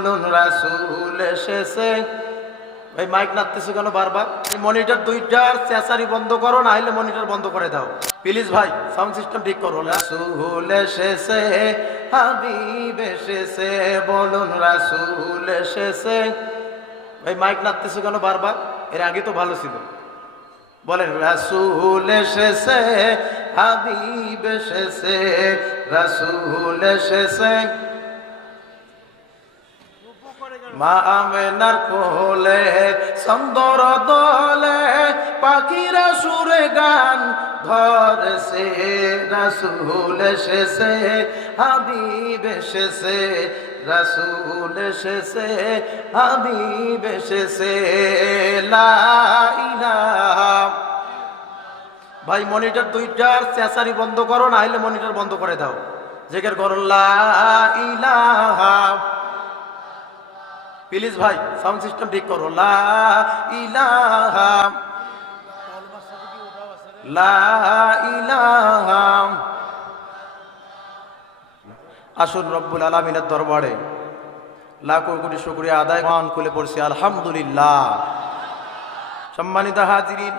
বলুন রাসুল এসেছে। ভাই মাইক নাচতেছো কেন বারবার? এই মনিটর দুইটার চেঁচারি বন্ধ করো, না হলে মনিটর বন্ধ করে দাও। প্লিজ ভাই সাউন্ড সিস্টেম ঠিক করো। রাসুল এসেছে, হাবিব এসেছে, বলুন রাসুল এসেছে। ভাই মাইক নাচতেছো কেন বারবার? এর আগে তো ভালো ছিল। বলেন, রাসুল এসেছে, হাবিব এসেছে, রাসুল এসেছে। মা আমেনার কোলে, সুন্দর দলে, পাখিরা সুরে গান ধরেছে, রাসুল এসেছে, হাবিব এসেছে, রাসুল এসেছে, হাবিব এসেছে, লা ইলাহা। ভাই, মনিটর দুইটার চেঁচারি বন্ধ করো না হলে মনিটর বন্ধ করে দাও। জেগের করো, লা ইলাহা। প্লিজ ভাই, সাউন্ড সিস্টেম ঠিক করো। লা আসুন রব্বুল আলমিনের দরবারে লাখো কোটি শুক্রিয়া আদায় মান খুলে পড়ছি, আলহামদুলিল্লাহ। সম্মানিত হাজিরিন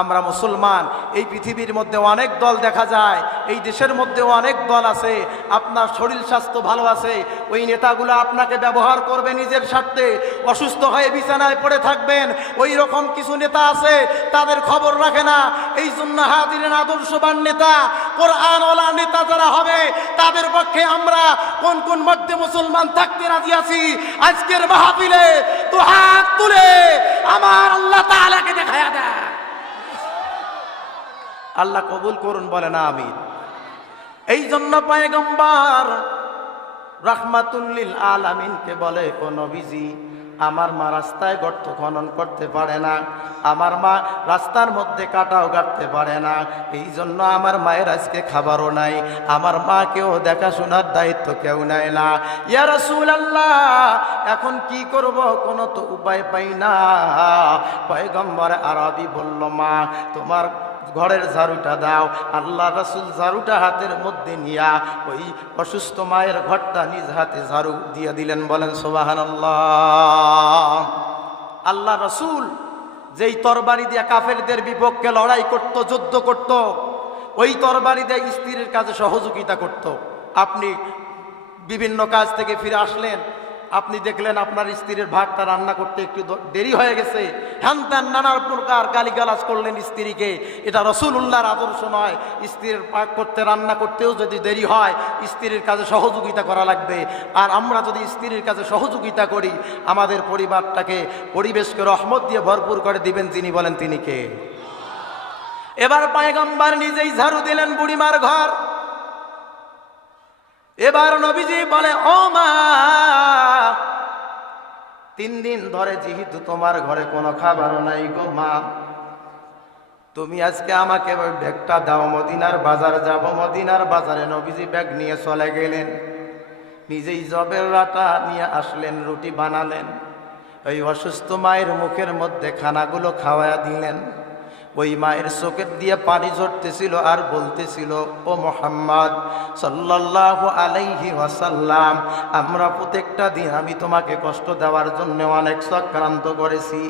আমরা মুসলমান, এই পৃথিবীর মধ্যে অনেক দল দেখা যায়, এই দেশের মধ্যেও অনেক দল আছে, আপনার শরীর স্বাস্থ্য ভালো আছে, ওই নেতাগুলো আপনাকে ব্যবহার করবে নিজের স্বার্থে, অসুস্থ হয়ে বিছানায় পড়ে থাকবেন, ওই রকম কিছু নেতা আছে, তাদের খবর রাখে না, এই জন্য হাজিরেন আদর্শবান নেতা, কোরআনওয়ালা নেতা যারা হবে, তাদের পক্ষে আমরা কোন কোন মধ্যে মুসলমান থাকতে রাজি আছি, আজকের মাহফিলে তো হাত তুলে আমার আল্লাহ তাআলাকে দেখায়া দেয় আল্লাহ কবুল করুন বলে না আমি এই জন্য পায়গম্বার রাহমাতুল্লিল আলামিনকে বলে, ও নবীজি, আমার মা রাস্তায় গর্ত খনন করতে পারে না, আমার মা রাস্তার মধ্যে কাটাও কাটতে পারে না এই জন্য আমার মায়ের আজকে খাবারও নাই, আমার মাকেও দেখাশোনার দায়িত্ব কেউ নেয় না। ইয়া আল্লাহ এখন কি করব? কোনো তো উপায় পাই না। পয়গম্বর আরবি বলল, মা, তোমার ঘরের ঝাড়ুটা দাও, আল্লাহ রাসুল ঝাড়ুটা হাতের মধ্যে নিয়া ওই অসুস্থ মায়ের ঘরটা নিজ হাতে ঝাড়ু দিয়ে দিলেন, বলেন সোবাহান আল্লাহ রসুল যেই তরবারি দিয়া কাফেরদের বিপক্ষে লড়াই করত, যুদ্ধ করত, ওই তরবারি দিয়ে স্ত্রীর কাজে সহযোগিতা করত। আপনি বিভিন্ন কাজ থেকে ফিরে আসলেন আপনি দেখলেন আপনার স্ত্রীর ভাতটা রান্না করতে একটু দেরি হয়ে গেছে। হ্যান ত্যান নানার প্রকার গালিগালাজ করলেন স্ত্রীকে। এটা রসুল-উল্লাহর আদর্শ নয়। স্ত্রীর পাক করতে, রান্না করতেও যদি দেরি হয়, স্ত্রীর কাজে সহযোগিতা করা লাগবে। আর আমরা যদি স্ত্রীর কাজে সহযোগিতা করি, আমাদের পরিবারটাকে পরিবেশকে রহমত দিয়ে ভরপুর করে দিবেন যিনি বলেন, তিনি কে? এবার পায়গম্বার নিজেই ঝাড়ু দিলেন বুড়িমার ঘর। এবার নবীজি বলে, ও মা, তিন দিন ধরে যেহেতু তোমার ঘরে কোনো খাবারও নাই গো মা, তুমি আজকে আমাকে ব্যাগটা দাও, মদিনার বাজার যাব। মদিনার বাজারে নবীজি ব্যাগ নিয়ে চলে গেলেন। নিজেই জবের রাটা নিয়ে আসলেন, রুটি বানালেন। ওই অসুস্থ মায়ের মুখের মধ্যে খানাগুলো খাওয়ায়া দিলেন। ওই মায়ের চোখের দিয়ে পানি ঝরতেছিল আর বলতেছিল, ও মোহাম্মদ সাল্লাহ আলাইহি ওয়াসাল্লাম, আমরা প্রত্যেকটা দিন আমি তোমাকে কষ্ট দেওয়ার জন্য অনেক চক্রান্ত করেছি।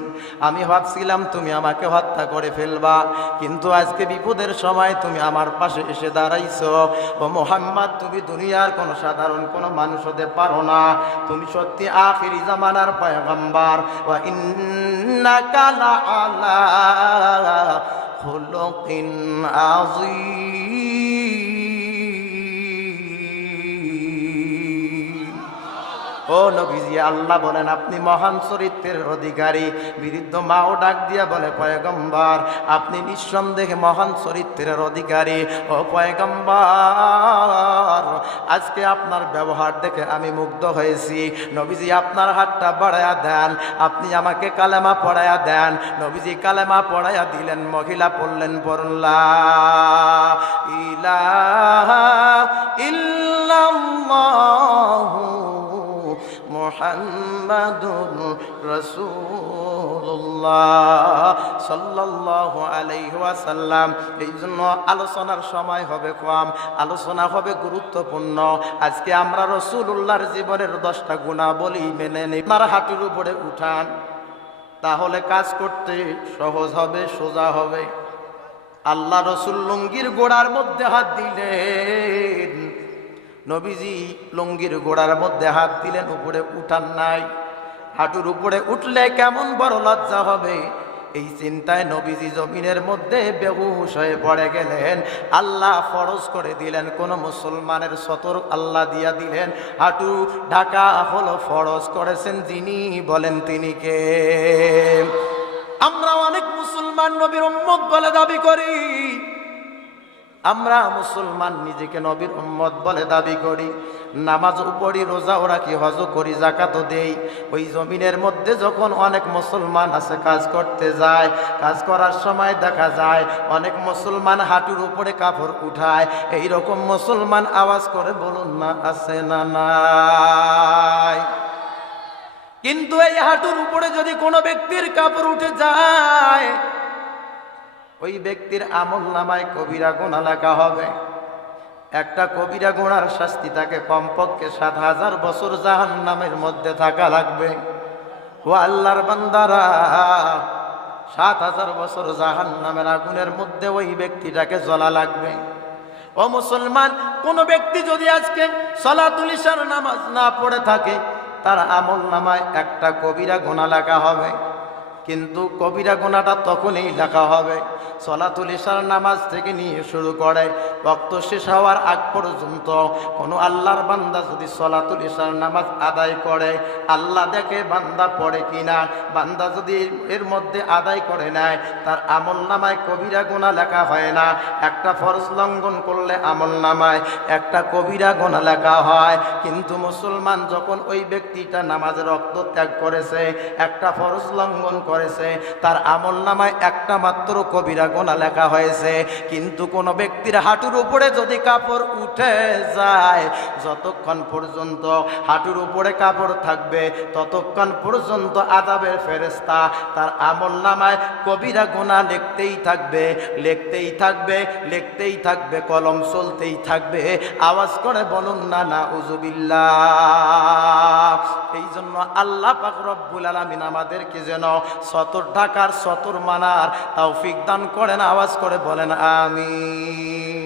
আমি ভাবছিলাম তুমি আমাকে হত্যা করে ফেলবা, কিন্তু আজকে বিপদের সময় তুমি আমার পাশে এসে দাঁড়াইছ। ও মোহাম্মদ, তুমি দুনিয়ার কোনো সাধারণ কোনো মানুষ হতে পারো না। তুমি সত্যি আখিরি জামানার পয়গম্বর। ওয়া ইন্নাকা লাআলা خلق عظيم. ও নবীজি, আল্লাহ বলেন, আপনি মহান চরিত্রের অধিকারী। বিরুদ্ধ মাও ডাক দিয়া বলে, পয়গম্বর, আপনি নিঃসন্দেহে মহান চরিত্রের অধিকারী। ও পয়গম্বর, আজকে আপনার ব্যবহার দেখে আমি মুগ্ধ হয়েছি। নবীজি, আপনার হাতটা বাড়ায়া দেন। আপনি আমাকে কালেমা পড়ায়া দেন। নবীজি, কালেমা পড়ায়া দিলেন, মহিলা পড়লেন পড়লা ইলা ইল্লাল্লাহু মুহাম্মাদুর রাসূলুল্লাহ সাল্লাল্লাহু আলাইহি ওয়াসাল্লাম। এই জন্য আলোচনার সময় হবে কম, আলোচনা হবে গুরুত্বপূর্ণ। আজকে আমরা রসুল্লাহর জীবনের দশটা গুণাবলী মেনে নিই। আমার হাঁটুর উপরে উঠান, তাহলে কাজ করতে সহজ হবে, সোজা হবে। আল্লাহ রসুল লুঙ্গির গোড়ার মধ্যে হাত দিলেন। নবীজি লুঙ্গির গোড়ার মধ্যে হাত দিলেন, উপরে উঠান নাই। হাঁটুর উপরে উঠলে কেমন বড় লজ্জা হবে? এই চিন্তায় নবীজি জমিনের মধ্যে বেহুশ হয়ে পড়ে গেলেন। আল্লাহ ফরজ করে দিলেন, কোন মুসলমানের সতর আল্লাহ দিয়া দিলেন। হাঁটু ঢাকা হলো ফরজ করেছেন যিনি, বলেন তিনি কে? আমরা অনেক মুসলমান নবীর উম্মত বলে দাবি করি। আমরা মুসলমান নিজেকে নবীর উম্মত বলে দাবি করি। নামাজ পড়ি রোজাও রাখি হজ করি জাকাতও দেই। ওই জমিনের মধ্যে যখন অনেক মুসলমান আছে, কাজ করতে যায়, কাজ করার সময় দেখা যায়, অনেক মুসলমান হাঁটুর উপরে কাপড় উঠায়। এই রকম মুসলমান আওয়াজ করে বলুন, না, আছে না নাই? কিন্তু এই হাঁটুর উপরে যদি কোনো ব্যক্তির কাপড় উঠে যায় ওই ব্যক্তির আমল নামায় কবিরা গোনা লেখা হবে। একটা কবিরা গোনার শাস্তি তাকে কমপক্ষে সাত হাজার বছর জাহান নামের মধ্যে থাকা লাগবে। ও আল্লাহর বান্দারা, সাত হাজার বছর জাহান নামের আগুনের মধ্যে ওই ব্যক্তিটাকে জ্বলা লাগবে। ও মুসলমান, কোন ব্যক্তি যদি আজকে সলাতুল ইশার নামাজ না পড়ে থাকে, তার আমল নামায় একটা কবিরা গোনা লেখা হবে। কিন্তু কবিরা গোনাটা তখনই লেখা হবে। সলাতুল ইশার নামাজ থেকে নিয়ে শুরু করে। রক্ত শেষ হওয়ার আগ পর্যন্ত কোনো আল্লাহর বান্দা যদি সলাতুল ইশার নামাজ আদায় করে, আল্লাহ দেখে বান্দা পড়ে কিনা? বান্দা যদি এর মধ্যে আদায় করে নেয়, তার আমল নামায় কবিরা গোনা লেখা হয় না। একটা ফরজ লঙ্ঘন করলে আমল নামায়, একটা কবিরা গোনা লেখা হয়। কিন্তু মুসলমান যখন ওই ব্যক্তিটা নামাজে রক্ত ত্যাগ করেছে, একটা ফরজ লঙ্ঘন করেছে। তার আমল নামায় একটা মাত্র কবিরা গোনা লেখা হয়েছে। কিন্তু কোনো ব্যক্তির হাঁটুর উপরে যদি কাপড় উঠে যায়, যতক্ষণ পর্যন্ত হাঁটুর উপরে কাপড় থাকবে, ততক্ষণ পর্যন্ত আদাবের ফেরেস্তা তার আমল নামায় কবিরা গোনা লিখতেই থাকবে লিখতেই থাকবে লিখতেই থাকবে, কলম চলতেই থাকবে। আওয়াজ করে বলুন, না না উজুবিল্লা এই জন্য আল্লাহ পাক রব্বুল আলামিন আমাদেরকে যেন সতর ঢাকার সতর মানার তাও দান করেন আওয়াজ করে বলেন আমিন।